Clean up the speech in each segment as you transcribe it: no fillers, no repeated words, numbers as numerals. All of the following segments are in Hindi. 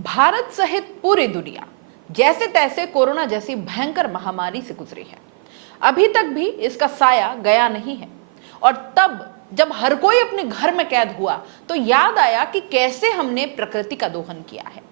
भारत सहित पूरी दुनिया जैसे तैसे कोरोना जैसी भयंकर महामारी से गुजरी है। अभी तक भी इसका साया गया नहीं है। और तब जब हर कोई अपने घर में कैद हुआ तो याद आया कि कैसे हमने प्रकृति का दोहन किया है,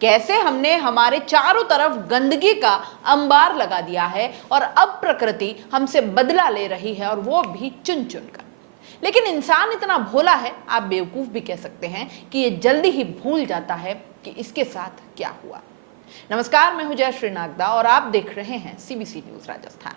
कैसे हमने हमारे चारों तरफ गंदगी का अंबार लगा दिया है और अब प्रकृति हमसे बदला ले रही है, और वो भी चुन चुन कर। लेकिन इंसान इतना भोला है, आप बेवकूफ भी कह सकते हैं, कि ये जल्दी ही भूल जाता है कि इसके साथ क्या हुआ। नमस्कार, मैं हूं जयश्री नागदा और आप देख रहे हैं सीबीसी न्यूज राजस्थान।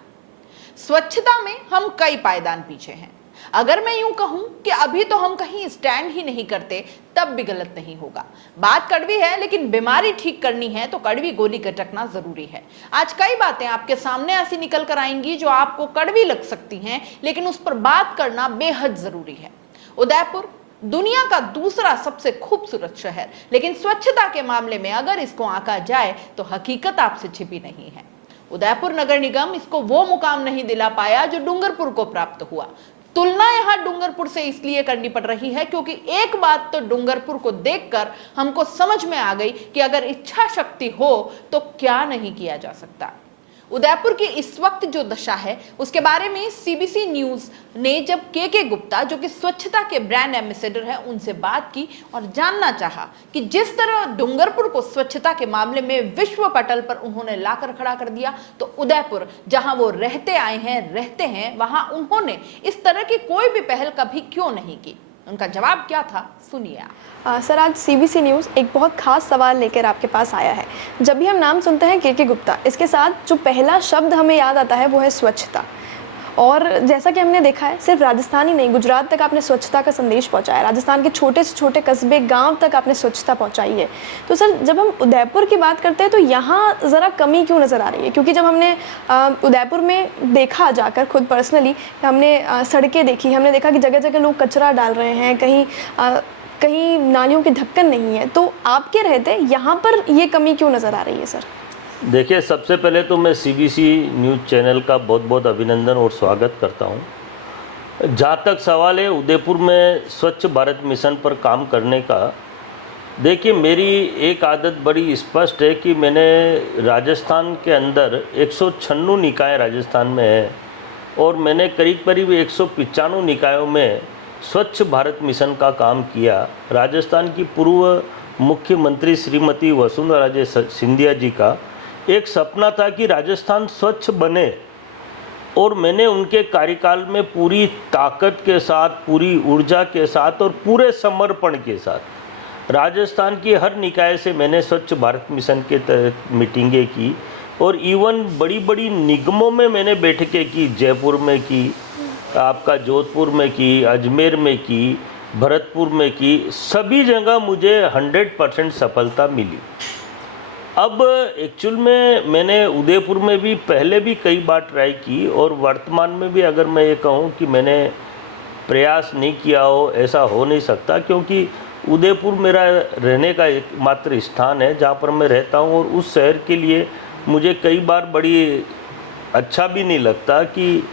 स्वच्छता में हम कई पायदान पीछे हैं। अगर मैं यूं कहूं कि अभी तो हम कहीं स्टैंड ही नहीं करते, तब भी गलत नहीं होगा। बात कड़वी है, लेकिन बीमारी ठीक करनी है तो कड़वी गोली गटकना जरूरी है। आज कई बातें आपके सामने ऐसी निकल कर आएंगी जो आपको कड़वी लग सकती हैं, लेकिन उस पर बात करना बेहद जरूरी है। उदयपुर दुनिया का दूसरा सबसे खूबसूरत शहर, लेकिन स्वच्छता के मामले में अगर इसको आंका जाए तो हकीकत आपसे छिपी नहीं है। उदयपुर नगर निगम इसको वो मुकाम नहीं दिला पाया जो डूंगरपुर को प्राप्त हुआ। तुलना यहां डूंगरपुर से इसलिए करनी पड़ रही है क्योंकि एक बात तो डूंगरपुर को देखकर हमको समझ में आ गई कि अगर इच्छा शक्ति हो तो क्या नहीं किया जा सकता। उदयपुर की इस वक्त जो दशा है उसके बारे में सीबीसी न्यूज ने जब के गुप्ता, जो कि स्वच्छता के ब्रांड एम्बेसडर है, उनसे बात की और जानना चाहा कि जिस तरह डूंगरपुर को स्वच्छता के मामले में विश्व पटल पर उन्होंने लाकर खड़ा कर दिया, तो उदयपुर जहां वो रहते हैं वहां उन्होंने इस तरह की कोई भी पहल कभी क्यों नहीं की। उनका जवाब क्या था, सुनिए आप। सर, आज सीबीसी न्यूज़ एक बहुत खास सवाल लेकर आपके पास आया है। जब भी हम नाम सुनते हैं के गुप्ता, इसके साथ जो पहला शब्द हमें याद आता है वो है स्वच्छता। और जैसा कि हमने देखा है, सिर्फ राजस्थान ही नहीं, गुजरात तक आपने स्वच्छता का संदेश पहुंचाया। राजस्थान के छोटे से छोटे कस्बे, गांव तक आपने स्वच्छता पहुंचाई है। तो सर, जब हम उदयपुर की बात करते हैं तो यहाँ ज़रा कमी क्यों नज़र आ रही है? क्योंकि जब हमने उदयपुर में देखा जाकर, खुद पर्सनली हमने सड़कें देखी, हमने देखा कि जगह जगह लोग कचरा डाल रहे हैं, कहीं नालियों के ढक्कन नहीं है। तो आपके रहते यहाँ पर ये कमी क्यों नज़र आ रही है सर? देखिए, सबसे पहले तो मैं सीबीसी न्यूज़ चैनल का बहुत बहुत अभिनंदन और स्वागत करता हूं। जहाँ तक सवाल है उदयपुर में स्वच्छ भारत मिशन पर काम करने का, देखिए मेरी एक आदत बड़ी स्पष्ट है कि मैंने राजस्थान के अंदर 196 निकाय राजस्थान में है और मैंने करीब 195 निकायों में स्वच्छ भारत मिशन का काम किया। राजस्थान की पूर्व मुख्यमंत्री श्रीमती वसुंधरा राजे सिंधिया जी का एक सपना था कि राजस्थान स्वच्छ बने, और मैंने उनके कार्यकाल में पूरी ताकत के साथ, पूरी ऊर्जा के साथ और पूरे समर्पण के साथ राजस्थान की हर निकाय से मैंने स्वच्छ भारत मिशन के तहत मीटिंगें की, और इवन बड़ी बड़ी निगमों में मैंने बैठकें की। जयपुर में की, आपका जोधपुर में की, अजमेर में की, भरतपुर में की। सभी जगह मुझे 100% सफलता मिली। अब एक्चुअल में मैंने उदयपुर में भी पहले भी कई बार ट्राई की, और वर्तमान में भी अगर मैं ये कहूँ कि मैंने प्रयास नहीं किया हो, ऐसा हो नहीं सकता, क्योंकि उदयपुर मेरा रहने का एकमात्र स्थान है जहाँ पर मैं रहता हूँ। और उस शहर के लिए मुझे कई बार बड़ी अच्छा भी नहीं लगता कि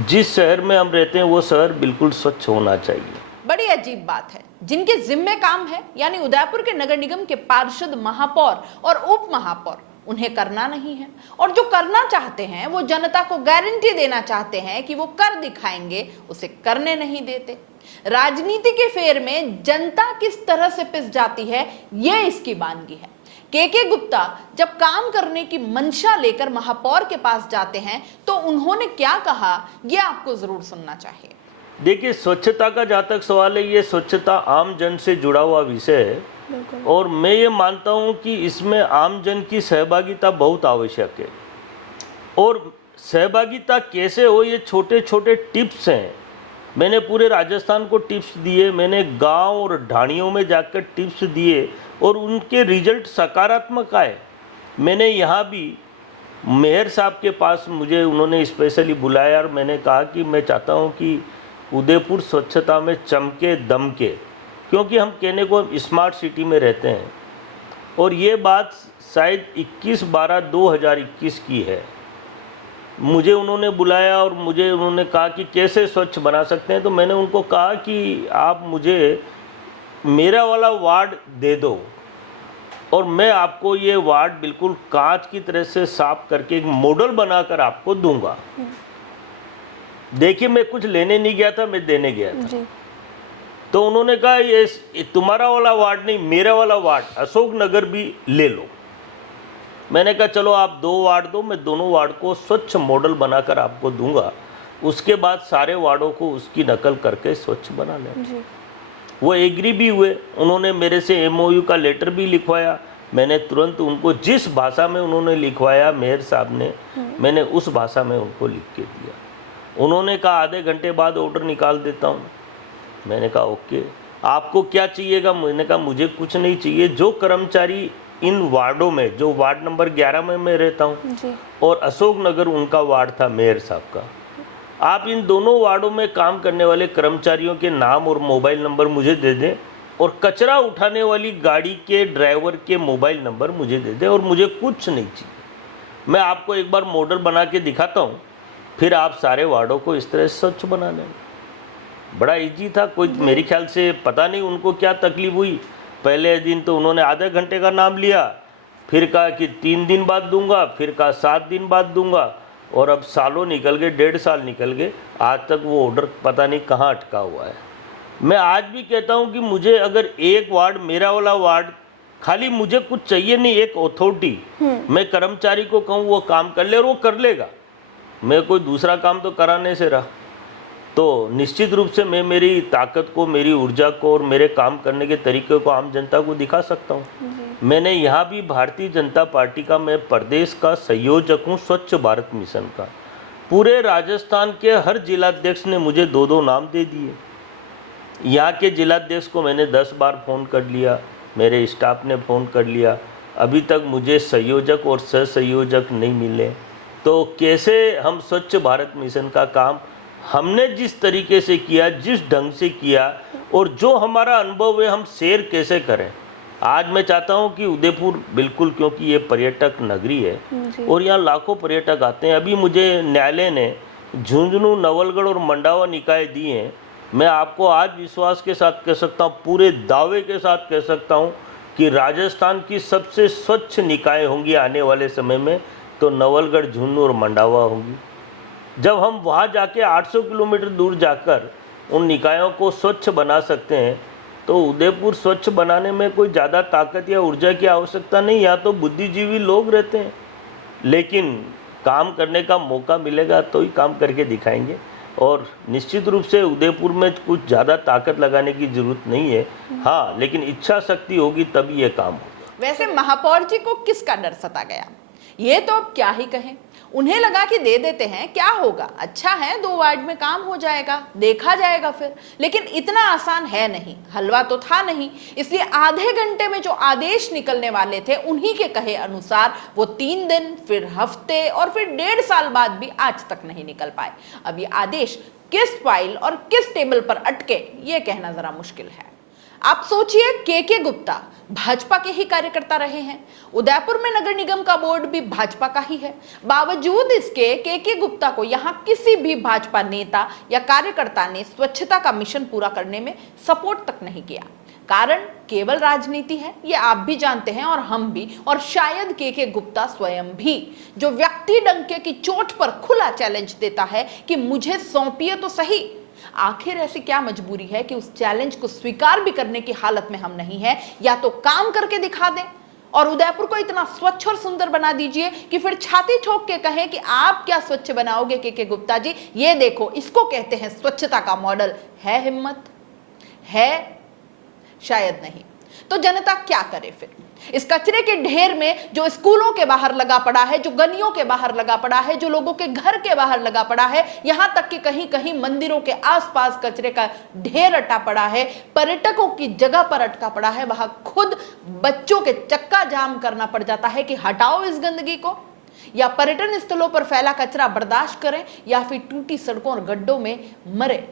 जिस शहर में हम रहते हैं वो शहर बिल्कुल स्वच्छ होना चाहिए। बड़ी अजीब बात है, जिनके जिम्मे काम है, यानी उदयपुर के नगर निगम के पार्षद, महापौर और उप महापौर, उन्हें करना नहीं है। और जो करना चाहते हैं वो जनता को गारंटी देना चाहते हैं कि वो कर दिखाएंगे, उसे करने नहीं देते। राजनीति के फेर में जनता किस तरह से पिस जाती है, ये इसकी वानगी है। के गुप्ता जब काम करने की मंशा लेकर महापौर के पास जाते हैं तो उन्होंने क्या कहा, ये आपको जरूर सुनना चाहिए। देखिए, स्वच्छता का जहाँ तक सवाल है, ये स्वच्छता आम जन से जुड़ा हुआ विषय है, और मैं ये मानता हूँ कि इसमें आम जन की सहभागिता बहुत आवश्यक है। और सहभागिता कैसे हो, ये छोटे छोटे टिप्स हैं। मैंने पूरे राजस्थान को टिप्स दिए, मैंने गांव और ढाणियों में जाकर टिप्स दिए, और उनके रिजल्ट सकारात्मक आए। मैंने यहाँ भी मेयर साहब के पास, मुझे उन्होंने स्पेशली बुलाया और मैंने कहा कि मैं चाहता हूँ कि उदयपुर स्वच्छता में चमके दमके, क्योंकि हम कहने को स्मार्ट सिटी में रहते हैं। और ये बात शायद 21/12/2021 की है। मुझे उन्होंने बुलाया और मुझे उन्होंने कहा कि कैसे स्वच्छ बना सकते हैं। तो मैंने उनको कहा कि आप मुझे मेरा वाला वार्ड दे दो, और मैं आपको ये वार्ड बिल्कुल कांच की तरह से साफ करके एक मॉडल बनाकर आपको दूंगा। देखिए, मैं कुछ लेने नहीं गया था, मैं देने गया था। जी। तो उन्होंने कहा ये तुम्हारा वाला वार्ड नहीं, मेरा वाला वार्ड अशोक नगर भी ले लो। मैंने कहा चलो आप 2 वार्ड दो, मैं दोनों वार्ड को स्वच्छ मॉडल बनाकर आपको दूंगा, उसके बाद सारे वार्डों को उसकी नकल करके स्वच्छ बना लें। जी। वो एग्री भी हुए, उन्होंने मेरे से एमओयू का लेटर भी लिखवाया। मैंने तुरंत उनको जिस भाषा में उन्होंने लिखवाया मेयर साहब ने, मैंने उस भाषा में उनको लिख के दिया। उन्होंने कहा आधे घंटे बाद ऑर्डर निकाल देता हूँ। मैंने कहा ओके, आपको क्या चाहिएगा? मैंने कहा मुझे कुछ नहीं चाहिए। जो कर्मचारी इन वार्डों में, जो वार्ड नंबर 11 में मैं रहता हूँ और अशोक नगर उनका वार्ड था मेयर साहब का, आप इन दोनों वार्डों में काम करने वाले कर्मचारियों के नाम और मोबाइल नंबर मुझे दे दें, और कचरा उठाने वाली गाड़ी के ड्राइवर के मोबाइल नंबर मुझे दे दें, और मुझे कुछ नहीं चाहिए। मैं आपको एक बार मॉडल बना के दिखाता हूँ, फिर आप सारे वार्डों को इस तरह स्वच्छ बना लें। बड़ा इजी था, कोई मेरे ख्याल से पता नहीं उनको क्या तकलीफ हुई। पहले दिन तो उन्होंने आधे घंटे का नाम लिया, फिर कहा कि 3 दिन बाद दूंगा, फिर कहा 7 दिन बाद दूंगा, और अब सालों निकल गए, 1.5 साल निकल गए, आज तक वो ऑर्डर पता नहीं कहाँ अटका हुआ है। मैं आज भी कहता हूँ कि मुझे अगर एक वार्ड, मेरा वाला वार्ड, खाली मुझे कुछ चाहिए नहीं, एक अथॉरिटी, मैं कर्मचारी को कहूँ वो काम कर ले और वो कर लेगा। मैं कोई दूसरा काम तो कराने से रहा, तो निश्चित रूप से मैं मेरी ताकत को, मेरी ऊर्जा को और मेरे काम करने के तरीके को आम जनता को दिखा सकता हूँ। मैंने यहाँ भी भारतीय जनता पार्टी का, मैं प्रदेश का संयोजक हूँ स्वच्छ भारत मिशन का। पूरे राजस्थान के हर जिलाध्यक्ष ने मुझे 2-2 नाम दे दिए। यहाँ के जिलाध्यक्ष को मैंने 10 बार फ़ोन कर लिया, मेरे स्टाफ ने फ़ोन कर लिया, अभी तक मुझे संयोजक और सह संयोजक नहीं मिले। तो कैसे हम स्वच्छ भारत मिशन का काम हमने जिस तरीके से किया, जिस ढंग से किया, और जो हमारा अनुभव है हम शेयर कैसे करें। आज मैं चाहता हूं कि उदयपुर बिल्कुल, क्योंकि ये पर्यटक नगरी है और यहाँ लाखों पर्यटक आते हैं। अभी मुझे न्यायालय ने झुंझुनू, नवलगढ़ और मंडावा निकाय दिए हैं। मैं आपको आज विश्वास के साथ कह सकता हूँ, पूरे दावे के साथ कह सकता हूँ कि राजस्थान की सबसे स्वच्छ निकाय होंगी आने वाले समय में, तो नवलगढ़, झुंझुनू और मंडावा होंगी। जब हम वहाँ जाके 800 किलोमीटर दूर जाकर उन निकायों को स्वच्छ बना सकते हैं, तो उदयपुर स्वच्छ बनाने में कोई ज़्यादा ताकत या ऊर्जा की आवश्यकता नहीं। यहाँ तो बुद्धिजीवी लोग रहते हैं, लेकिन काम करने का मौका मिलेगा तो ही काम करके दिखाएंगे। और निश्चित रूप से उदयपुर में कुछ ज़्यादा ताकत लगाने की ज़रूरत नहीं है, हाँ, लेकिन इच्छा शक्ति होगी तभी ये काम होगा। वैसे महापौर जी को किसका डर सता गया, ये तो अब क्या ही कहें। उन्हें लगा कि दे देते हैं, क्या होगा, अच्छा है 2 वार्ड में काम हो जाएगा, देखा जाएगा फिर। लेकिन इतना आसान है नहीं, हलवा तो था नहीं। इसलिए आधे घंटे में जो आदेश निकलने वाले थे, उन्हीं के कहे अनुसार वो 3 दिन, फिर हफ्ते और फिर 1.5 साल बाद भी आज तक नहीं निकल पाए। अब ये आदेश किस फाइल और किस टेबल पर अटके, ये कहना जरा मुश्किल है। आप सोचिए, के गुप्ता भाजपा के ही कार्यकर्ता रहे हैं। उदयपुर में नगर निगम का बोर्ड भी भाजपा का ही है। बावजूद इसके के गुप्ता को यहाँ किसी भी भाजपा नेता या कार्यकर्ता ने स्वच्छता का मिशन पूरा करने में सपोर्ट तक नहीं किया। कारण केवल राजनीति है, ये आप भी जानते हैं और हम भी, और शायद के गुप्ता स्वयं भी, जो व्यक्ति डंके की चोट पर खुला चैलेंज देता है कि मुझे सौंपिए तो सही। आखिर ऐसी क्या मजबूरी है कि उस चैलेंज को स्वीकार भी करने की हालत में हम नहीं हैं। या तो काम करके दिखा दें और उदयपुर को इतना स्वच्छ और सुंदर बना दीजिए कि फिर छाती ठोक के कहें कि आप क्या स्वच्छ बनाओगे के गुप्ता जी, ये देखो, इसको कहते हैं स्वच्छता का मॉडल। है हिम्मत? है? शायद नहीं। तो जनता क्या करे फिर? इस कचरे के ढेर में जो स्कूलों के बाहर लगा पड़ा है, जो गलियों के बाहर लगा पड़ा है, जो लोगों के घर के बाहर लगा पड़ा है, यहां तक कि कहीं कहीं मंदिरों के आसपास कचरे का ढेर अटा पड़ा है, पर्यटकों की जगह पर अटका पड़ा है, वहां खुद बच्चों के चक्का जाम करना पड़ जाता है कि हटाओ इस गंदगी को। या पर्यटन स्थलों पर फैला कचरा बर्दाश्त करें या फिर टूटी सड़कों और गड्ढों में मरे।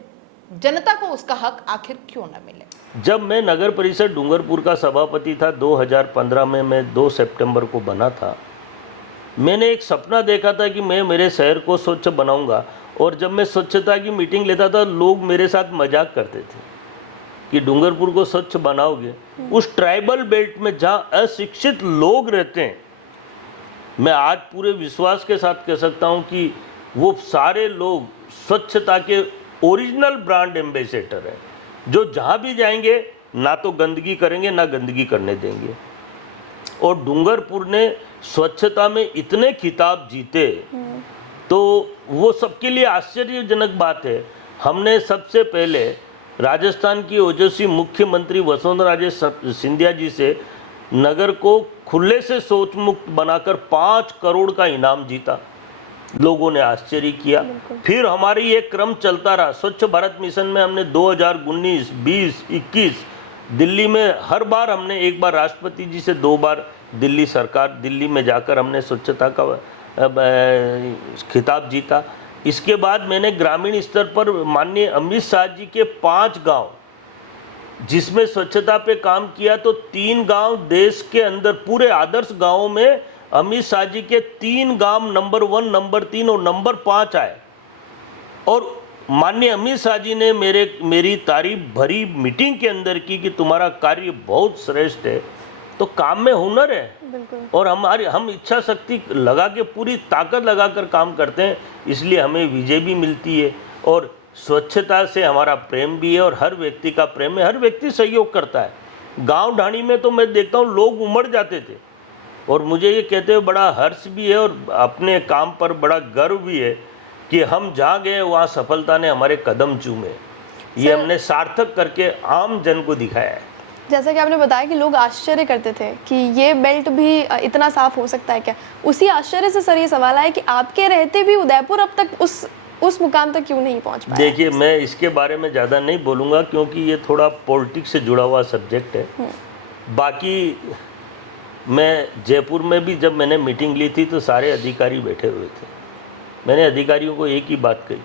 जनता को उसका हक आखिर क्यों न मिले? जब मैं नगर परिषद डूंगरपुर का सभापति था 2015 में, मैं 2 सितंबर को बना था, मैंने एक सपना देखा था कि मैं मेरे शहर को स्वच्छ बनाऊंगा। और जब मैं स्वच्छता की मीटिंग लेता था, लोग मेरे साथ मजाक करते थे कि डूंगरपुर को स्वच्छ बनाओगे, उस ट्राइबल बेल्ट में जहाँ अशिक्षित लोग रहते हैं, मैं आज पूरे विश्वास के साथ कह सकता हूँ कि वो सारे लोग स्वच्छता के ओरिजिनल ब्रांड एम्बेसडर हैं, जो जहाँ भी जाएंगे ना तो गंदगी करेंगे ना गंदगी करने देंगे। और डूंगरपुर ने स्वच्छता में इतने खिताब जीते, तो वो सबके लिए आश्चर्यजनक बात है। हमने सबसे पहले राजस्थान की ओजस्वी मुख्यमंत्री वसुंधरा राजे सिंधिया जी से नगर को खुले से शौच मुक्त बनाकर 5 करोड़ का इनाम जीता। लोगों ने आश्चर्य किया। फिर हमारी ये क्रम चलता रहा। स्वच्छ भारत मिशन में हमने 2019, 20, 21 दिल्ली में हर बार हमने एक बार राष्ट्रपति जी से 2 बार दिल्ली सरकार दिल्ली में जाकर हमने स्वच्छता का खिताब जीता। इसके बाद मैंने ग्रामीण स्तर पर माननीय अमित शाह जी के 5 गांव जिसमें स्वच्छता पे काम किया, तो 3 गांव देश के अंदर पूरे आदर्श गांवों में अमित शाह जी के 3 गांव नंबर 1, नंबर 3 और नंबर 5 आए। और माननीय अमित शाह जी ने मेरी तारीफ भरी मीटिंग के अंदर की कि तुम्हारा कार्य बहुत श्रेष्ठ है। तो काम में हुनर है और हम इच्छा शक्ति लगा के पूरी ताकत लगाकर काम करते हैं, इसलिए हमें विजय भी मिलती है। और स्वच्छता से हमारा प्रेम भी है और हर व्यक्ति का प्रेम है, हर व्यक्ति सहयोग करता है। गांव ढाणी में तो मैं देखता हूँ लोग उमड़ जाते थे और मुझे ये कहते हुए बड़ा हर्ष भी है और अपने काम पर बड़ा गर्व भी है कि हम जहाँ गए वहाँ सफलता ने हमारे कदम चूमे। ये हमने सार्थक करके आम जन को दिखाया है। जैसा कि आपने बताया कि लोग आश्चर्य करते थे कि ये बेल्ट भी इतना साफ हो सकता है क्या, उसी आश्चर्य से सर ये सवाल है कि आपके रहते भी उदयपुर अब तक उस मुकाम तक क्यों नहीं पहुंच पाया? देखिए, मैं इसके बारे में ज़्यादा नहीं बोलूँगा क्योंकि ये थोड़ा पॉलिटिक्स से जुड़ा हुआ सब्जेक्ट है। बाकी मैं जयपुर में भी जब मैंने मीटिंग ली थी तो सारे अधिकारी बैठे हुए थे। मैंने अधिकारियों को एक ही बात कही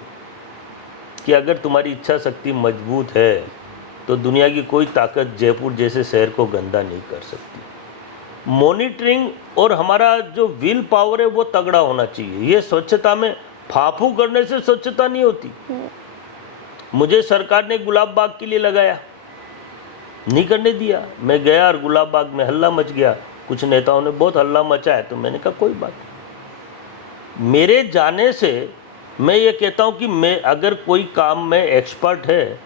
कि अगर तुम्हारी इच्छा शक्ति मजबूत है तो दुनिया की कोई ताकत जयपुर जैसे शहर को गंदा नहीं कर सकती। मॉनिटरिंग और हमारा जो विल पावर है वो तगड़ा होना चाहिए। ये स्वच्छता में फाफू करने से स्वच्छता नहीं होती। मुझे सरकार ने गुलाब बाग के लिए लगाया, नहीं करने दिया। मैं गया और गुलाब बाग में हल्ला मच गया। कुछ नेताओं ने बहुत हल्ला मचाया तो मैंने कहा कोई बात नहीं। मेरे जाने से मैं ये कहता हूँ कि मैं अगर कोई काम में एक्सपर्ट है,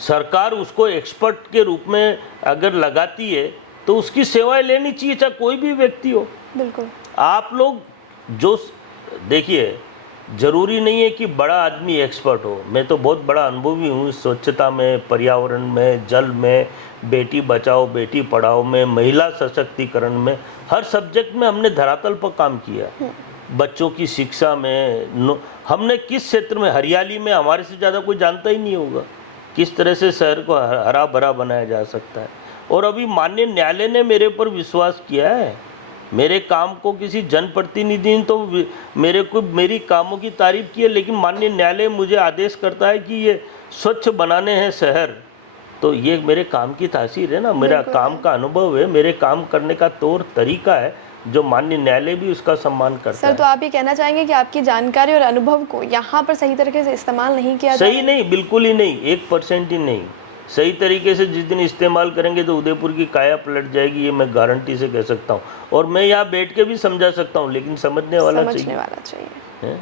सरकार उसको एक्सपर्ट के रूप में अगर लगाती है तो उसकी सेवाएं लेनी चाहिए, चाहे कोई भी व्यक्ति हो। बिल्कुल। आप लोग जो देखिए, जरूरी नहीं है कि बड़ा आदमी एक्सपर्ट हो। मैं तो बहुत बड़ा अनुभवी हूँ स्वच्छता में, पर्यावरण में, जल में, बेटी बचाओ बेटी पढ़ाओ में, महिला सशक्तिकरण में, हर सब्जेक्ट में हमने धरातल पर काम किया। बच्चों की शिक्षा में हमने किस क्षेत्र में, हरियाली में हमारे से ज़्यादा कोई जानता ही नहीं होगा किस तरह से शहर को हरा भरा बनाया जा सकता है। और अभी माननीय न्यायालय ने मेरे पर विश्वास किया है। मेरे काम को किसी जनप्रतिनिधि ने तो मेरी कामों की तारीफ की है, लेकिन माननीय न्यायालय मुझे आदेश करता है कि ये स्वच्छ बनाने हैं शहर, तो ये मेरे काम की तासीर है ना, मेरा काम का अनुभव है, मेरे काम करने का तौर तरीका है, जो माननीय न्यायालय भी उसका सम्मान करता है। सर, तो आप ये कहना चाहेंगे कि आपकी जानकारी और अनुभव को यहाँ पर सही तरीके से इस्तेमाल नहीं किया सही नहीं, बिल्कुल ही नहीं, 1% ही नहीं। सही तरीके से जिस दिन इस्तेमाल करेंगे तो उदयपुर की काया पलट जाएगी, ये मैं गारंटी से कह सकता हूँ। और मैं यहाँ बैठ के भी समझा सकता हूँ, लेकिन समझने वाला चाहिए।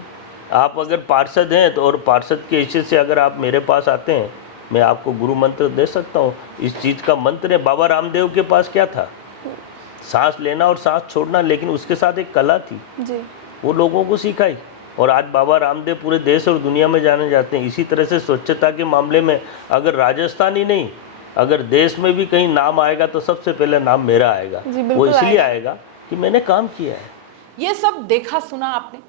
आप अगर पार्षद हैं तो, और पार्षद के हैसियत से अगर आप मेरे पास आते हैं, मैं आपको गुरु मंत्र दे सकता हूँ। इस चीज़ का मंत्र है। बाबा रामदेव के पास क्या था? सांस लेना और सांस छोड़ना, लेकिन उसके साथ एक कला थी जी। वो लोगों को सिखाई और आज बाबा रामदेव पूरे देश और दुनिया में जाने जाते हैं। इसी तरह से स्वच्छता के मामले में अगर राजस्थान ही नहीं, अगर देश में भी कहीं नाम आएगा तो सबसे पहले नाम मेरा आएगा। वो इसलिए आएगा कि मैंने काम किया है। ये सब देखा सुना आपने,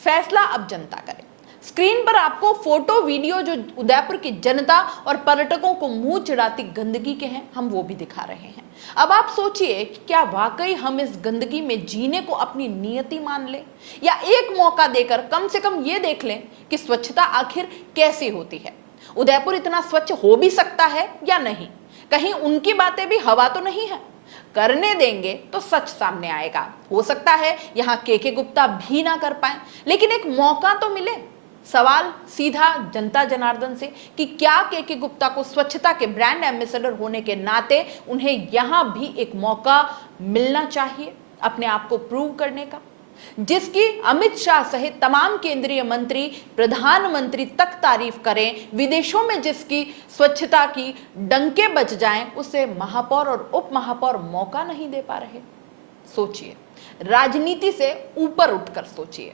फैसला अब जनता करे। स्क्रीन पर आपको फोटो वीडियो जो उदयपुर की जनता और पर्यटकों को मुंह चिढ़ाती गंदगी के हैं, हम वो भी दिखा रहे हैं। अब आप सोचिए कि क्या वाकई हम इस गंदगी में जीने को अपनी नियति मान लें, या एक मौका देकर कम से कम ये देख लें कि स्वच्छता आखिर कैसी होती है। उदयपुर इतना स्वच्छ हो भी सकता है या नहीं? कहीं उनकी बातें भी हवा तो नहीं है? करने देंगे तो सच सामने आएगा। हो सकता है यहाँ के गुप्ता भी ना कर पाए, लेकिन एक मौका तो मिले। सवाल सीधा जनता जनार्दन से कि क्या के गुप्ता को स्वच्छता के ब्रांड एम्बेसडर होने के नाते उन्हें यहां भी एक मौका मिलना चाहिए अपने आप को प्रूव करने का, जिसकी अमित शाह सहित तमाम केंद्रीय मंत्री, प्रधानमंत्री तक तारीफ करें, विदेशों में जिसकी स्वच्छता की डंके बज जाएं, उसे महापौर और उप महापौर मौका नहीं दे पा रहे। सोचिए, राजनीति से ऊपर उठकर सोचिए।